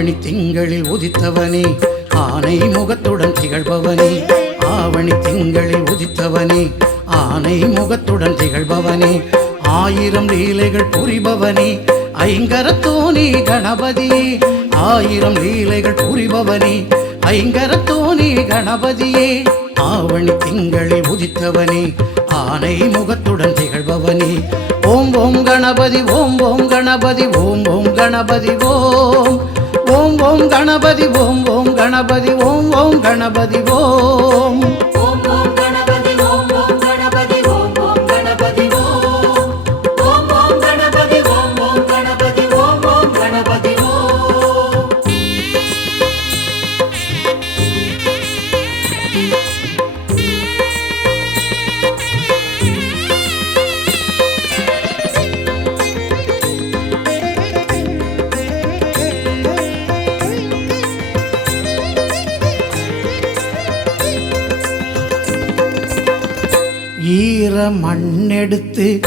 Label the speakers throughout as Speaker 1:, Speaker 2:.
Speaker 1: ஆவணி திங்களில் உதித்தவனே. ஆனை முகத்துடன் திகழ்பவனே. ஆவணி திங்களில் உதித்தவனே. ஆனை முகத்துடன் திகழ்பவனே. ஆயிரம் லீலைகள் புரிபவனே. ஐங்கரத்தோனி கணபதியே ஆயிரம் லீலைகள் புரிபவனே. ஐங்கரத்தோனி கணபதியே. ஆவணி திங்களில் உதித்தவனே. ஆனை முகத்துடன் திகழ்பவனே. ஓம் ஓம் கணபதி ஓம் ஓம் கணபதி ஓம் ஓம் கணபதி ஓம். ஓம் ஓம் கணபதி ஓம் ஓம் கணபதி ஓம் ஓம் கணபதி ஓம். ஈர மண்ணெடுத்து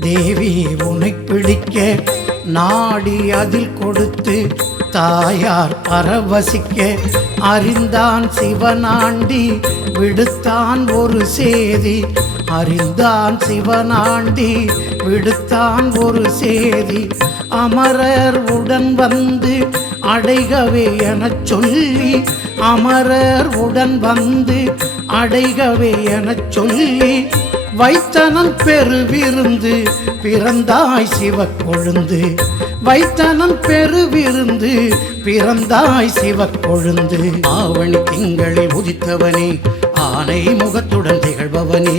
Speaker 1: தேவி உனை பிடிக்க நாடி அதில் கொடுத்து தாயார் பரவசிக்க அறிந்தான் சிவனாண்டி விடுத்தான் ஒரு சேதி. அறிந்தான் சிவனாண்டி விடுத்தான் ஒரு சேதி. அமரர் உடன் வந்து அடைகவே எனச் சொல்லி அமரர் உடன் வந்து அடைகவே எனச் சொல்லி வைத்தனன் பெருவிருந்து பிறந்தாய் சிவக்கொழுந்து. வைத்தனன் பெருவிருந்து பிறந்தாய் சிவக்கொழுந்து. ஆவணி திங்களை உதித்தவனே ஆனை முகத்துடன் திகழ்பவனே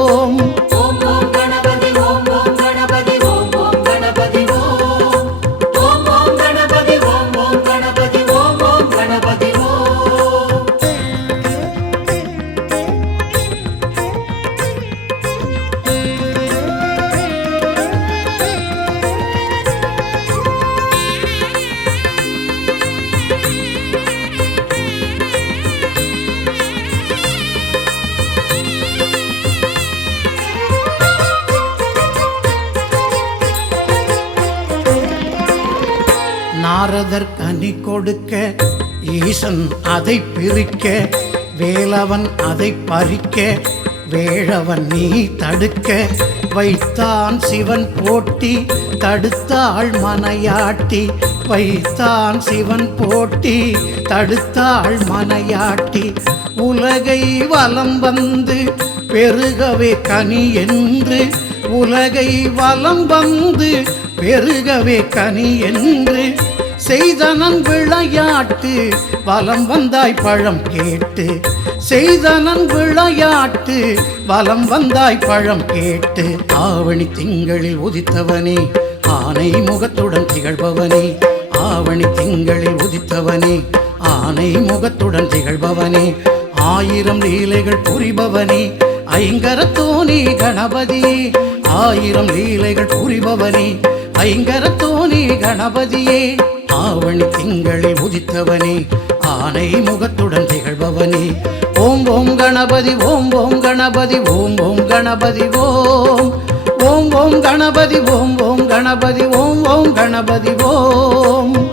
Speaker 1: நாரதர் கனி கொடுக்க ஈசன் அதை பிரிக்க வேலவன் அதை பறிக்க வேழவன் நீ தடுக்க வைத்தான் சிவன் போட்டி தடுத்தாள் மனையாட்டி வைத்தான் சிவன் போட்டி தடுத்தாள் மனையாட்டி. உலகை வலம் வந்து பெருகவே கனி என்று உலகை வலம் வந்து பெருகவே கனி என்று செய்தனன் விளையாட்டு வலம் வந்தாய் பழம் கேட்டு. செய்தனன் விளையாட்டு வலம் வந்தாய் பழம் கேட்டு. ஆவணி திங்களில் உதித்தவனே ஆனை முகத்துடன் திகழ்பவனே. ஆவணி திங்களில் உதித்தவனே ஆனை முகத்துடன் திகழ்பவனே. ஆயிரம் லீலைகள் புரிபவனே ஐங்கரத்தோனி கணபதியே. ஆயிரம் லீலைகள் புரிபவனே ஐங்கரத்தோனி கணபதியே. ஆவணி திங்களை உதித்தவனே ஆனை முகத்துடன் திகழ்பவனே. ஓம் ஓம் கணபதி ஓம் ஓம் கணபதி ஓம் ஓம் கணபதி ஓம். ஓம் ஓம் கணபதி ஓம் ஓம் கணபதி ஓம் ஓம் கணபதி ஓம்.